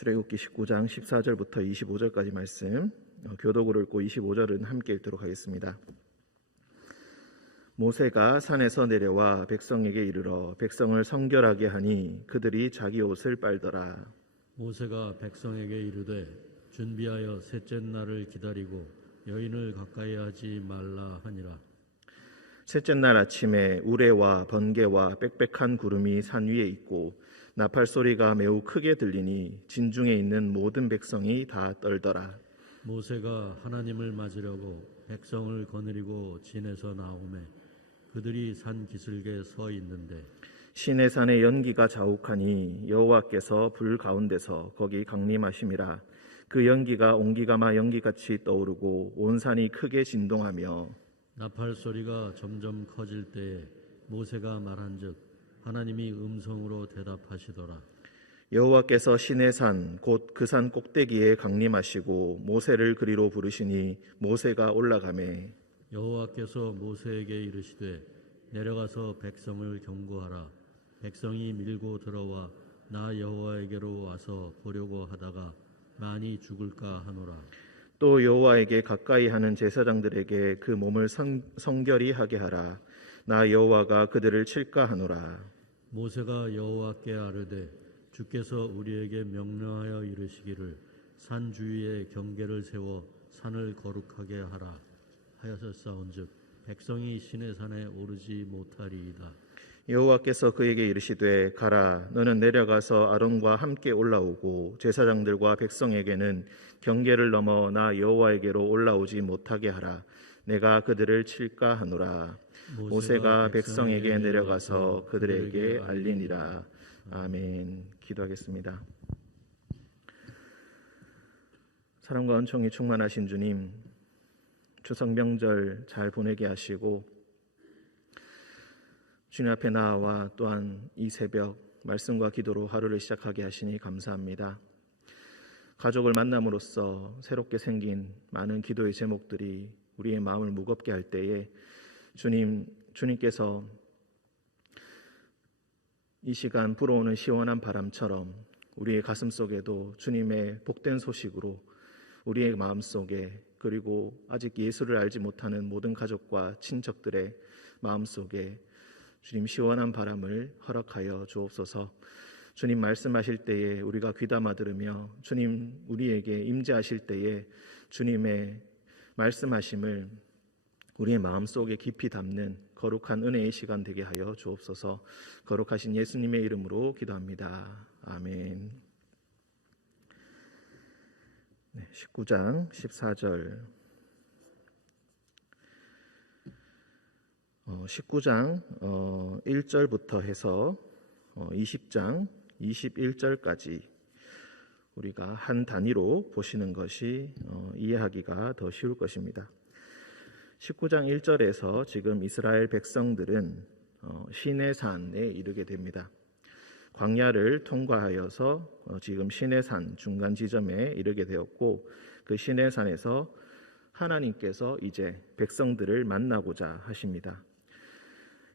출애굽기 19장 14절부터 25절까지 말씀, 교독으로 읽고 25절은 함께 읽도록 하겠습니다. 모세가 산에서 내려와 백성에게 이르러 백성을 성결하게 하니 그들이 자기 옷을 빨더라. 모세가 백성에게 이르되 준비하여 셋째 날을 기다리고 여인을 가까이 하지 말라 하니라. 셋째 날 아침에 우레와 번개와 빽빽한 구름이 산 위에 있고 나팔 소리가 매우 크게 들리니 진중에 있는 모든 백성이 다 떨더라. 모세가 하나님을 맞으려고 백성을 거느리고 진에서 나오매 그들이 산 기슭에 서 있는데 시내산의 연기가 자욱하니 여호와께서 불 가운데서 거기 강림하심이라. 그 연기가 옹기가마 연기같이 떠오르고 온 산이 크게 진동하며 나팔 소리가 점점 커질 때에 모세가 말한즉 하나님이 음성으로 대답하시더라. 여호와께서 시내산 곧 그 산 꼭대기에 강림하시고 모세를 그리로 부르시니 모세가 올라가매 여호와께서 모세에게 이르시되 내려가서 백성을 경고하라. 백성이 밀고 들어와 나 여호와에게로 와서 보려고 하다가 많이 죽을까 하노라. 또 여호와에게 가까이 하는 제사장들에게 그 몸을 성결히 하게 하라. 나 여호와가 그들을 칠까 하노라. 모세가 여호와께 아뢰되 주께서 우리에게 명령하여 이르시기를 산 주위에 경계를 세워 산을 거룩하게 하라 하였사온즉 백성이 시내산에 오르지 못하리이다. 여호와께서 그에게 이르시되 가라. 너는 내려가서 아론과 함께 올라오고 제사장들과 백성에게는 경계를 넘어 나 여호와에게로 올라오지 못하게 하라. 내가 그들을 칠까 하노라. 모세가 백성에게 내려가서 그들에게 알리니라. 아멘. 기도하겠습니다. 사랑과 은총이 충만하신 주님, 추석 명절 잘 보내게 하시고 주님 앞에 나와 또한 이 새벽 말씀과 기도로 하루를 시작하게 하시니 감사합니다. 가족을 만남으로써 새롭게 생긴 많은 기도의 제목들이 우리의 마음을 무겁게 할 때에 주님께서 이 시간 불어오는 시원한 바람처럼 우리의 가슴 속에도 주님의 복된 소식으로 우리의 마음 속에, 그리고 아직 예수를 알지 못하는 모든 가족과 친척들의 마음 속에 주님 시원한 바람을 허락하여 주옵소서. 주님 말씀하실 때에 우리가 귀담아 들으며 주님 우리에게 임재하실 때에 주님의 말씀하심을 우리의 마음속에 깊이 담는 거룩한 은혜의 시간 되게 하여 주옵소서. 거룩하신 예수님의 이름으로 기도합니다. 아멘. 19장 14절 19장 1절부터 해서 20장 21절까지 우리가 한 단위로 보시는 것이 이해하기가 더 쉬울 것입니다. 19장 1절에서 지금 이스라엘 백성들은 시내산에 이르게 됩니다. 광야를 통과하여서 지금 시내산 중간 지점에 이르게 되었고, 그 시내산에서 하나님께서 이제 백성들을 만나고자 하십니다.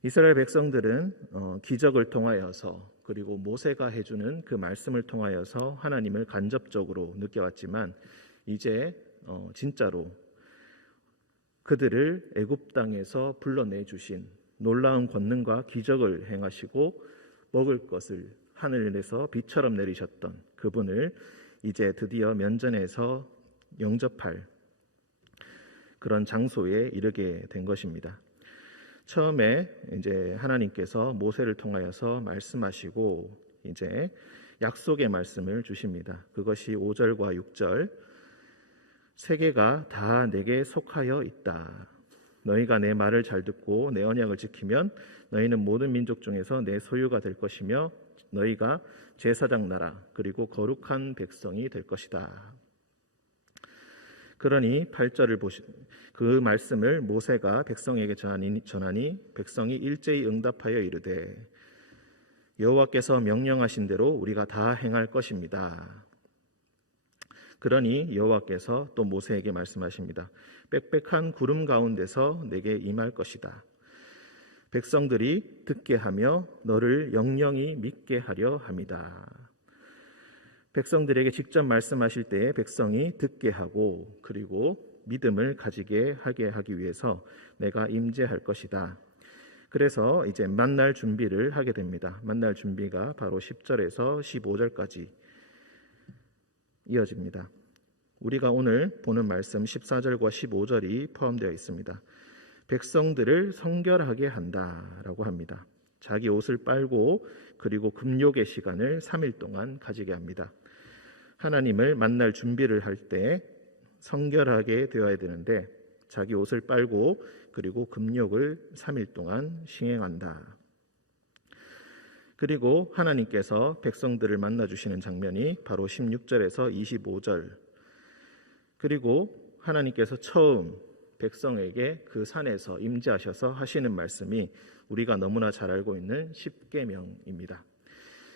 이스라엘 백성들은 기적을 통하여서, 그리고 모세가 해주는 그 말씀을 통하여서 하나님을 간접적으로 느껴왔지만 이제 진짜로 그들을 애굽 땅에서 불러내 주신 놀라운 권능과 기적을 행하시고 먹을 것을 하늘에서 비처럼 내리셨던 그분을 이제 드디어 면전에서 영접할 그런 장소에 이르게 된 것입니다. 처음에 이제 하나님께서 모세를 통하여서 말씀하시고 이제 약속의 말씀을 주십니다. 그것이 5절과 6절. 세계가 다 내게 속하여 있다. 너희가 내 말을 잘 듣고 내 언약을 지키면 너희는 모든 민족 중에서 내 소유가 될 것이며 너희가 제사장 나라 그리고 거룩한 백성이 될 것이다. 그러니 8절을 그 말씀을 모세가 백성에게 전하니 백성이 일제히 응답하여 이르되 여호와께서 명령하신 대로 우리가 다 행할 것입니다. 그러니 여호와께서 또 모세에게 말씀하십니다. 빽빽한 구름 가운데서 내게 임할 것이다. 백성들이 듣게 하며 너를 영영히 믿게 하려 함이다. 백성들에게 직접 말씀하실 때에 백성이 듣게 하고 그리고 믿음을 가지게 하게 하기 위해서 내가 임재할 것이다. 그래서 이제 만날 준비를 하게 됩니다. 만날 준비가 바로 10절에서 15절까지 이어집니다. 우리가 오늘 보는 말씀 14절과 15절이 포함되어 있습니다. 백성들을 성결하게 한다라고 합니다. 자기 옷을 빨고 그리고 금욕의 시간을 3일 동안 가지게 합니다. 하나님을 만날 준비를 할 때 성결하게 되어야 되는데 자기 옷을 빨고 그리고 금욕을 3일 동안 시행한다. 그리고 하나님께서 백성들을 만나주시는 장면이 바로 16절에서 25절. 그리고 하나님께서 처음 백성에게 그 산에서 임재하셔서 하시는 말씀이 우리가 너무나 잘 알고 있는 십계명입니다.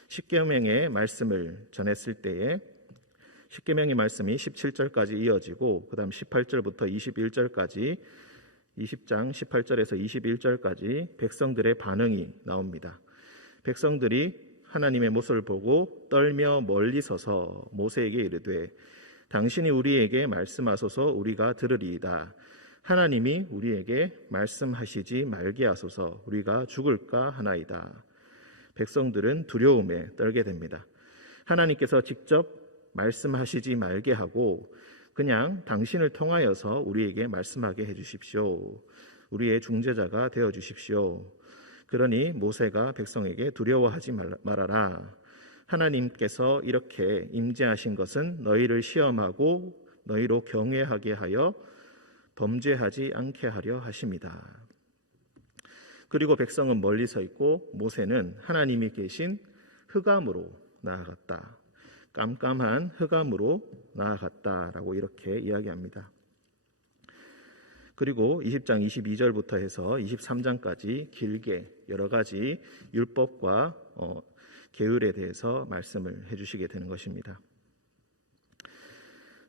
십계명의 말씀을 전했을 때에 십계명의 말씀이 17절까지 이어지고 그 다음 18절부터 21절까지 20장 18절에서 21절까지 백성들의 반응이 나옵니다. 백성들이 하나님의 모습을 보고 떨며 멀리 서서 모세에게 이르되 당신이 우리에게 말씀하소서 우리가 들으리이다. 하나님이 우리에게 말씀하시지 말게 하소서 우리가 죽을까 하나이다. 백성들은 두려움에 떨게 됩니다. 하나님께서 직접 말씀하시지 말게 하고 그냥 당신을 통하여서 우리에게 말씀하게 해주십시오. 우리의 중재자가 되어주십시오. 그러니 모세가 백성에게 두려워하지 말아라. 하나님께서 이렇게 임재하신 것은 너희를 시험하고 너희로 경외하게 하여 범죄하지 않게 하려 하심이다. 그리고 백성은 멀리 서 있고 모세는 하나님이 계신 흑암으로 나아갔다. 깜깜한 흑암으로 나아갔다라고 이렇게 이야기합니다. 그리고 20장 22절부터 해서 23장까지 길게 여러 가지 율법과 계율에 대해서 말씀을 해주시게 되는 것입니다.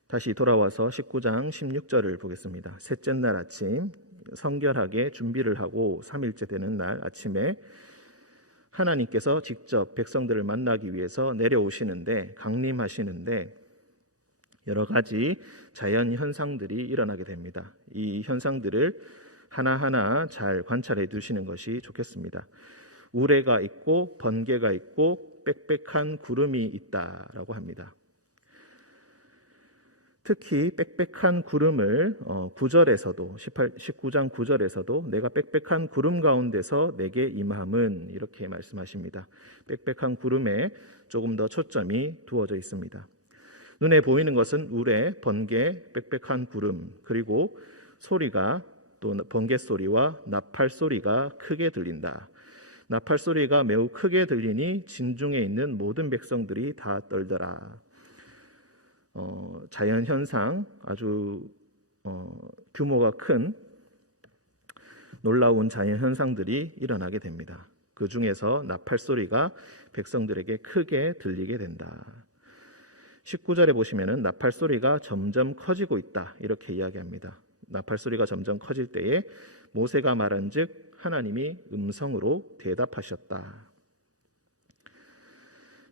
다시 돌아와서 19장 16절을 보겠습니다. 셋째 날 아침 성결하게 준비를 하고 3일째 되는 날 아침에 하나님께서 직접 백성들을 만나기 위해서 내려오시는데 강림하시는데 여러 가지 자연 현상들이 일어나게 됩니다. 이 현상들을 하나하나 잘 관찰해 두시는 것이 좋겠습니다. 우레가 있고 번개가 있고 빽빽한 구름이 있다라고 합니다. 특히 빽빽한 구름을 9절에서도 19장 9절에서도 내가 빽빽한 구름 가운데서 내게 임함은 이렇게 말씀하십니다. 빽빽한 구름에 조금 더 초점이 두어져 있습니다. 눈에 보이는 것은 우레, 번개, 빽빽한 구름 그리고 소리가 또 번개 소리와 나팔 소리가 크게 들린다. 나팔 소리가 매우 크게 들리니 진중에 있는 모든 백성들이 다 떨더라. 자연 현상 아주 규모가 큰 놀라운 자연 현상들이 일어나게 됩니다. 그 중에서 나팔 소리가 백성들에게 크게 들리게 된다. 19절에 보시면은 나팔 소리가 점점 커지고 있다 이렇게 이야기합니다. 나팔 소리가 점점 커질 때에 모세가 말한즉 하나님이 음성으로 대답하셨다.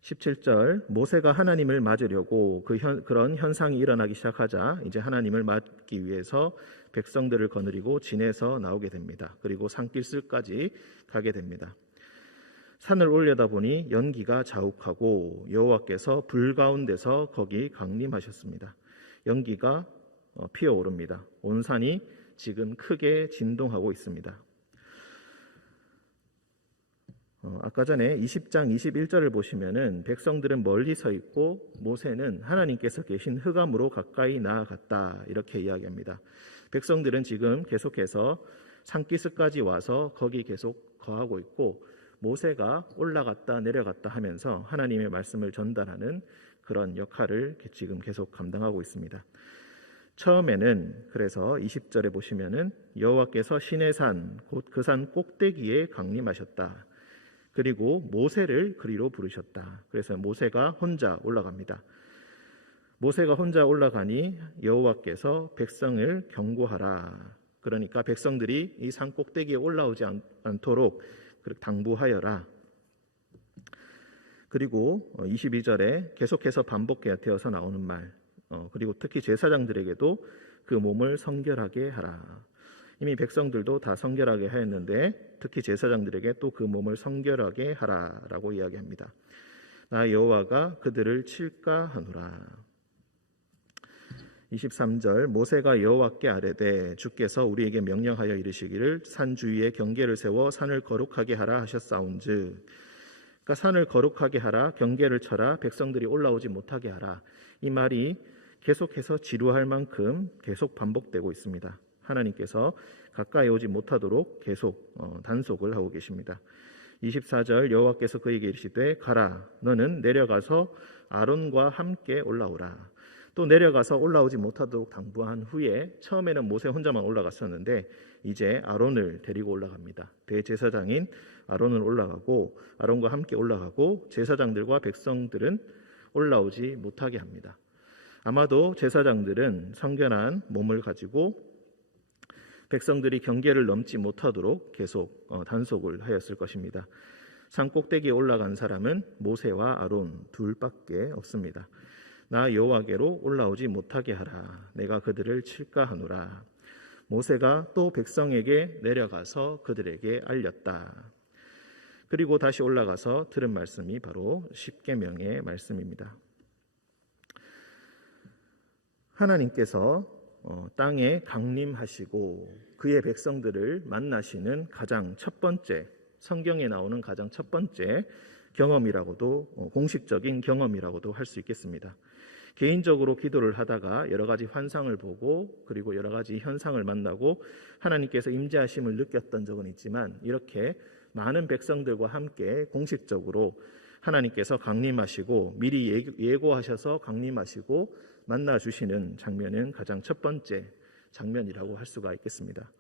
17절 모세가 하나님을 맞으려고 그런 현상이 일어나기 시작하자 이제 하나님을 맞기 위해서 백성들을 거느리고 진에서 나오게 됩니다. 그리고 산길슬까지 가게 됩니다. 산을 올려다보니 연기가 자욱하고 여호와께서 불 가운데서 거기 강림하셨습니다. 연기가 피어오릅니다. 온 산이 지금 크게 진동하고 있습니다. 아까 전에 20장 21절을 보시면은 백성들은 멀리 서 있고 모세는 하나님께서 계신 흑암으로 가까이 나아갔다 이렇게 이야기합니다. 백성들은 지금 계속해서 산기슭까지 와서 거기 계속 거하고 있고 모세가 올라갔다 내려갔다 하면서 하나님의 말씀을 전달하는 그런 역할을 지금 계속 감당하고 있습니다. 처음에는 그래서 20절에 보시면은 여호와께서 시내산 곧 그 산 꼭대기에 강림하셨다. 그리고 모세를 그리로 부르셨다. 그래서 모세가 혼자 올라갑니다. 모세가 혼자 올라가니 여호와께서 백성을 경고하라. 그러니까 백성들이 이 산 꼭대기에 올라오지 않도록 당부하여라. 그리고 22절에 계속해서 반복되어서 나오는 말, 그리고 특히 제사장들에게도 그 몸을 성결하게 하라. 이미 백성들도 다 성결하게 하였는데 특히 제사장들에게 또 그 몸을 성결하게 하라라고 이야기합니다. 나 여호와가 그들을 칠까 하노라. 23절 모세가 여호와께 아뢰되 주께서 우리에게 명령하여 이르시기를 산 주위에 경계를 세워 산을 거룩하게 하라 하셨사온즉, 그러니까 산을 거룩하게 하라, 경계를 쳐라, 백성들이 올라오지 못하게 하라. 이 말이 계속해서 지루할 만큼 계속 반복되고 있습니다. 하나님께서 가까이 오지 못하도록 계속 단속을 하고 계십니다. 24절 여호와께서 그에게 이르시되 가라, 너는 내려가서 아론과 함께 올라오라. 또 내려가서 올라오지 못하도록 당부한 후에 처음에는 모세 혼자만 올라갔었는데 이제 아론을 데리고 올라갑니다. 대제사장인 아론은 올라가고 아론과 함께 올라가고 제사장들과 백성들은 올라오지 못하게 합니다. 아마도 제사장들은 성결한 몸을 가지고 백성들이 경계를 넘지 못하도록 계속 단속을 하였을 것입니다. 산 꼭대기에 올라간 사람은 모세와 아론 둘밖에 없습니다. 나 여호와께로 올라오지 못하게 하라. 내가 그들을 칠까 하노라. 모세가 또 백성에게 내려가서 그들에게 알렸다. 그리고 다시 올라가서 들은 말씀이 바로 십계명의 말씀입니다. 하나님께서 땅에 강림하시고 그의 백성들을 만나시는 가장 첫 번째, 성경에 나오는 가장 첫 번째 경험이라고도, 공식적인 경험이라고도 할 수 있겠습니다. 개인적으로 기도를 하다가 여러 가지 환상을 보고 그리고 여러 가지 현상을 만나고 하나님께서 임재하심을 느꼈던 적은 있지만, 이렇게 많은 백성들과 함께 공식적으로 하나님께서 강림하시고 미리 예고하셔서 강림하시고 만나주시는 장면은 가장 첫 번째 장면이라고 할 수가 있겠습니다.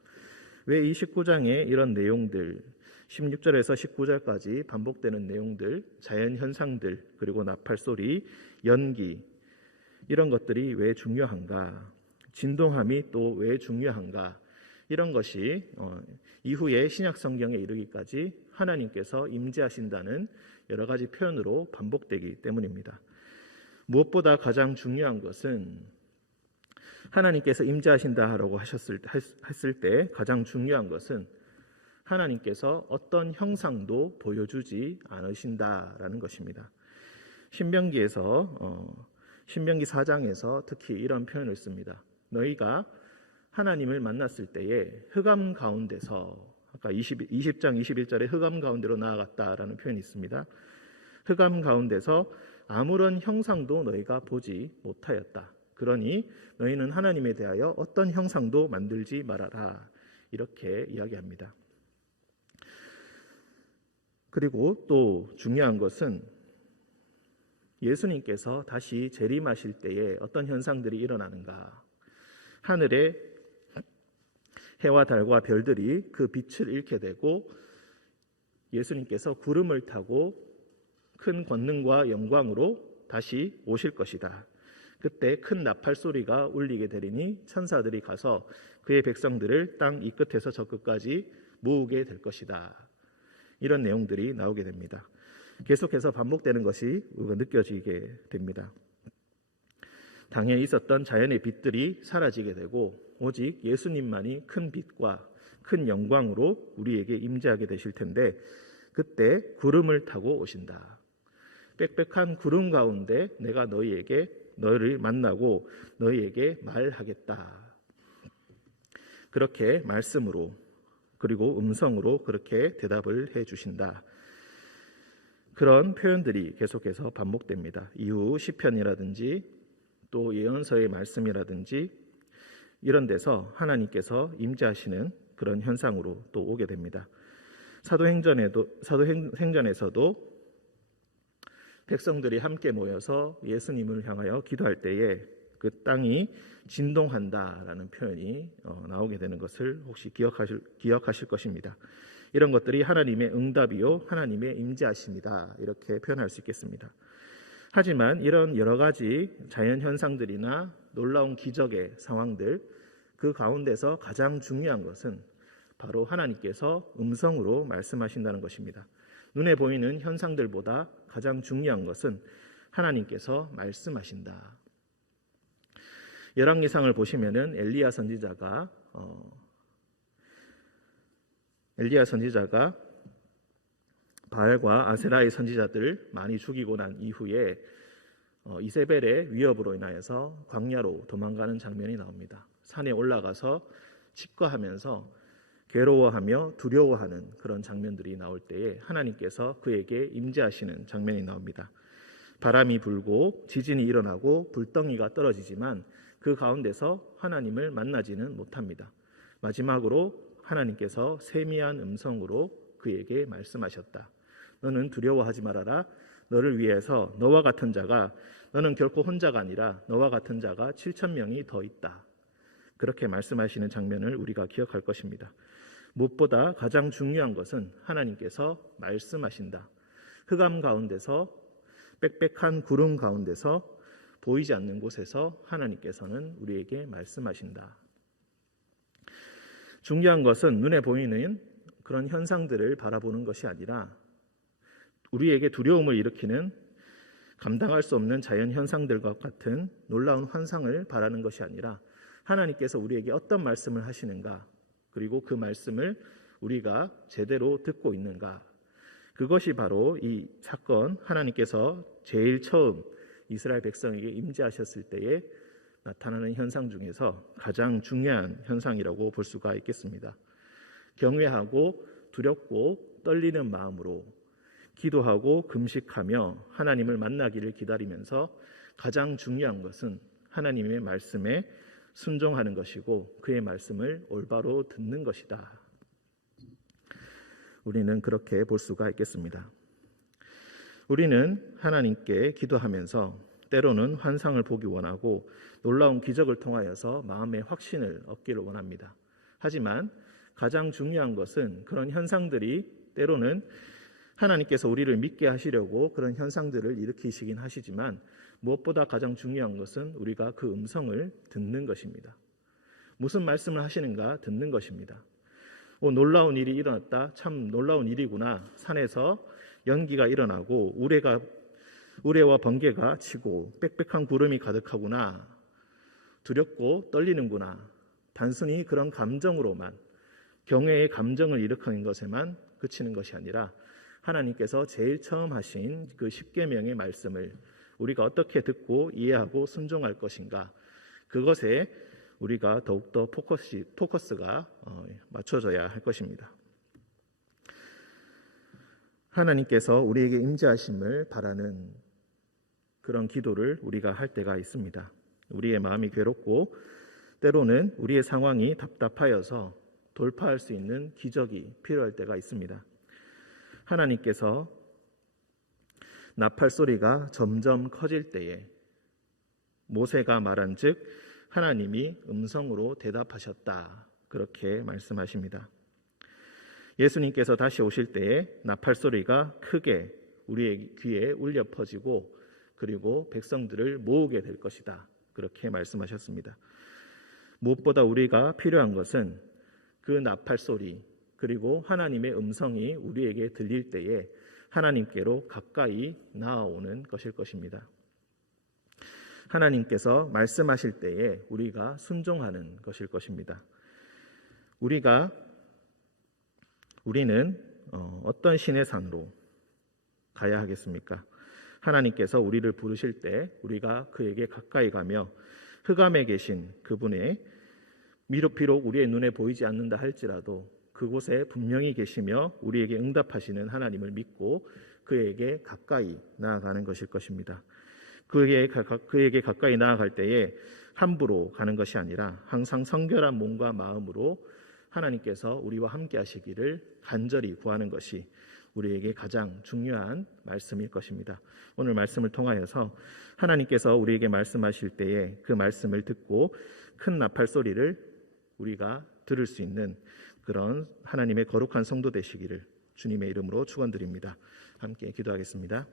왜 이 19장에 이런 내용들, 16절에서 19절까지 반복되는 내용들, 자연현상들, 그리고 나팔소리, 연기, 이런 것들이 왜 중요한가? 진동함이 또 왜 중요한가? 이런 것이 이후에 신약 성경에 이르기까지 하나님께서 임재하신다는 여러 가지 표현으로 반복되기 때문입니다. 무엇보다 가장 중요한 것은 하나님께서 임재하신다라고 했을 때 가장 중요한 것은 하나님께서 어떤 형상도 보여주지 않으신다라는 것입니다. 신명기 4장에서 특히 이런 표현을 씁니다. 너희가 하나님을 만났을 때에 흑암 가운데서, 아까 20장 21절에 흑암 가운데로 나아갔다라는 표현이 있습니다. 흑암 가운데서 아무런 형상도 너희가 보지 못하였다. 그러니 너희는 하나님에 대하여 어떤 형상도 만들지 말아라. 이렇게 이야기합니다. 그리고 또 중요한 것은 예수님께서 다시 재림하실 때에 어떤 현상들이 일어나는가. 하늘에 해와 달과 별들이 그 빛을 잃게 되고 예수님께서 구름을 타고 큰 권능과 영광으로 다시 오실 것이다. 그때 큰 나팔 소리가 울리게 되리니 천사들이 가서 그의 백성들을 땅 이 끝에서 저 끝까지 모으게 될 것이다. 이런 내용들이 나오게 됩니다. 계속해서 반복되는 것이 우리가 느껴지게 됩니다. 당에 있었던 자연의 빛들이 사라지게 되고 오직 예수님만이 큰 빛과 큰 영광으로 우리에게 임재하게 되실 텐데, 그때 구름을 타고 오신다. 빽빽한 구름 가운데 내가 너희를 만나고 너희에게 말하겠다. 그렇게 말씀으로 그리고 음성으로 그렇게 대답을 해 주신다. 그런 표현들이 계속해서 반복됩니다. 이후 시편이라든지 또 예언서의 말씀이라든지 이런 데서 하나님께서 임재하시는 그런 현상으로 또 오게 됩니다. 사도행전에서도 백성들이 함께 모여서 예수님을 향하여 기도할 때에 그 땅이 진동한다라는 표현이 나오게 되는 것을 혹시 기억하실 것입니다. 이런 것들이 하나님의 응답이요 하나님의 임재하심이다, 이렇게 표현할 수 있겠습니다. 하지만 이런 여러 가지 자연현상들이나 놀라운 기적의 상황들, 그 가운데서 가장 중요한 것은 바로 하나님께서 음성으로 말씀하신다는 것입니다. 눈에 보이는 현상들보다 가장 중요한 것은 하나님께서 말씀하신다. 열왕기상을 보시면은 엘리야 선지자가 바알과 아세라의 선지자들 많이 죽이고 난 이후에 이세벨의 위협으로 인하여서 광야로 도망가는 장면이 나옵니다. 산에 올라가서 집거하면서 괴로워하며 두려워하는 그런 장면들이 나올 때에 하나님께서 그에게 임재하시는 장면이 나옵니다. 바람이 불고 지진이 일어나고 불덩이가 떨어지지만 그 가운데서 하나님을 만나지는 못합니다. 마지막으로 하나님께서 세미한 음성으로 그에게 말씀하셨다. 너는 두려워하지 말아라. 너를 위해서 너와 같은 자가, 너는 결코 혼자가 아니라 너와 같은 자가 7,000명이 더 있다. 그렇게 말씀하시는 장면을 우리가 기억할 것입니다. 무엇보다 가장 중요한 것은 하나님께서 말씀하신다. 흑암 가운데서, 빽빽한 구름 가운데서, 보이지 않는 곳에서 하나님께서는 우리에게 말씀하신다. 중요한 것은 눈에 보이는 그런 현상들을 바라보는 것이 아니라 우리에게 두려움을 일으키는 감당할 수 없는 자연 현상들과 같은 놀라운 환상을 바라는 것이 아니라 하나님께서 우리에게 어떤 말씀을 하시는가, 그리고 그 말씀을 우리가 제대로 듣고 있는가, 그것이 바로 이 사건, 하나님께서 제일 처음 이스라엘 백성에게 임재하셨을 때에 나타나는 현상 중에서 가장 중요한 현상이라고 볼 수가 있겠습니다. 경외하고 두렵고 떨리는 마음으로 기도하고 금식하며 하나님을 만나기를 기다리면서 가장 중요한 것은 하나님의 말씀에 순종하는 것이고 그의 말씀을 올바로 듣는 것이다. 우리는 그렇게 볼 수가 있겠습니다. 우리는 하나님께 기도하면서 때로는 환상을 보기 원하고 놀라운 기적을 통하여서 마음의 확신을 얻기를 원합니다. 하지만 가장 중요한 것은 그런 현상들이 때로는 하나님께서 우리를 믿게 하시려고 그런 현상들을 일으키시긴 하시지만 무엇보다 가장 중요한 것은 우리가 그 음성을 듣는 것입니다. 무슨 말씀을 하시는가 듣는 것입니다. 놀라운 일이 일어났다. 참 놀라운 일이구나. 산에서 연기가 일어나고 우레와 번개가 치고 빽빽한 구름이 가득하구나. 두렵고 떨리는구나. 단순히 그런 감정으로만, 경외의 감정을 일으키는 것에만 그치는 것이 아니라 하나님께서 제일 처음 하신 그 십계명의 말씀을 우리가 어떻게 듣고 이해하고 순종할 것인가, 그것에 우리가 더욱더 포커스가 맞춰져야 할 것입니다. 하나님께서 우리에게 임재하심을 바라는 그런 기도를 우리가 할 때가 있습니다. 우리의 마음이 괴롭고 때로는 우리의 상황이 답답하여서 돌파할 수 있는 기적이 필요할 때가 있습니다. 하나님께서 나팔 소리가 점점 커질 때에 모세가 말한즉 하나님이 음성으로 대답하셨다. 그렇게 말씀하십니다. 예수님께서 다시 오실 때에 나팔 소리가 크게 우리의 귀에 울려 퍼지고 그리고 백성들을 모으게 될 것이다. 그렇게 말씀하셨습니다. 무엇보다 우리가 필요한 것은 그 나팔 소리 그리고 하나님의 음성이 우리에게 들릴 때에 하나님께로 가까이 나아오는 것일 것입니다. 하나님께서 말씀하실 때에 우리가 순종하는 것일 것입니다. 우리는 어떤 신의 산으로 가야 하겠습니까? 하나님께서 우리를 부르실 때 우리가 그에게 가까이 가며 흑암에 계신 그분의 비록 우리의 눈에 보이지 않는다 할지라도 그곳에 분명히 계시며 우리에게 응답하시는 하나님을 믿고 그에게 가까이 나아가는 것일 것입니다. 그에게 가까이 나아갈 때에 함부로 가는 것이 아니라 항상 성결한 몸과 마음으로 하나님께서 우리와 함께 하시기를 간절히 구하는 것이 우리에게 가장 중요한 말씀일 것입니다. 오늘 말씀을 통하여서 하나님께서 우리에게 말씀하실 때에 그 말씀을 듣고 큰 나팔 소리를 우리가 들을 수 있는 그런 하나님의 거룩한 성도 되시기를 주님의 이름으로 축원드립니다. 함께 기도하겠습니다.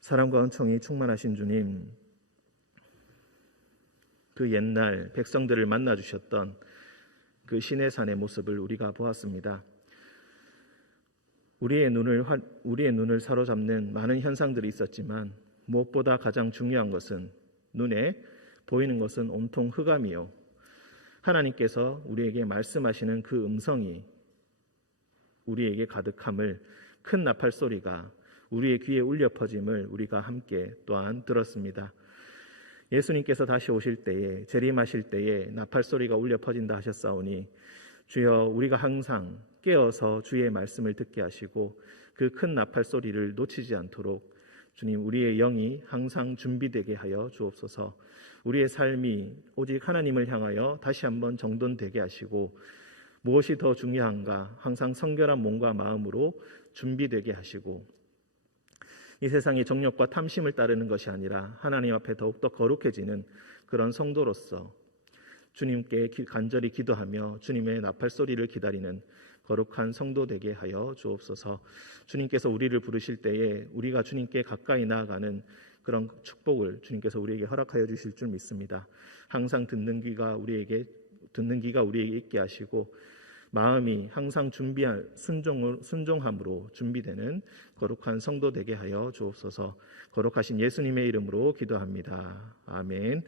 사랑과 은총이 충만하신 주님, 그 옛날 백성들을 만나 주셨던 그 시내산의 모습을 우리가 보았습니다. 우리의 눈을 사로잡는 많은 현상들이 있었지만 무엇보다 가장 중요한 것은 눈에 보이는 것은 온통 흑암이요. 하나님께서 우리에게 말씀하시는 그 음성이 우리에게 가득함을, 큰 나팔 소리가 우리의 귀에 울려 퍼짐을 우리가 함께 또한 들었습니다. 예수님께서 다시 오실 때에, 재림하실 때에 나팔 소리가 울려 퍼진다 하셨사오니 주여 우리가 항상 깨어서 주의 말씀을 듣게 하시고 그 큰 나팔 소리를 놓치지 않도록 주님 우리의 영이 항상 준비되게 하여 주옵소서. 우리의 삶이 오직 하나님을 향하여 다시 한번 정돈되게 하시고 무엇이 더 중요한가 항상 성결한 몸과 마음으로 준비되게 하시고 이 세상의 정욕과 탐심을 따르는 것이 아니라 하나님 앞에 더욱더 거룩해지는 그런 성도로서 주님께 간절히 기도하며 주님의 나팔 소리를 기다리는 거룩한 성도 되게 하여 주옵소서. 주님께서 우리를 부르실 때에 우리가 주님께 가까이 나아가는 그런 축복을 주님께서 우리에게 허락하여 주실 줄 믿습니다. 항상 듣는 귀가 우리에게 있게 하시고 마음이 항상 준비할 순종함으로 준비되는 거룩한 성도 되게 하여 주옵소서. 거룩하신 예수님의 이름으로 기도합니다. 아멘.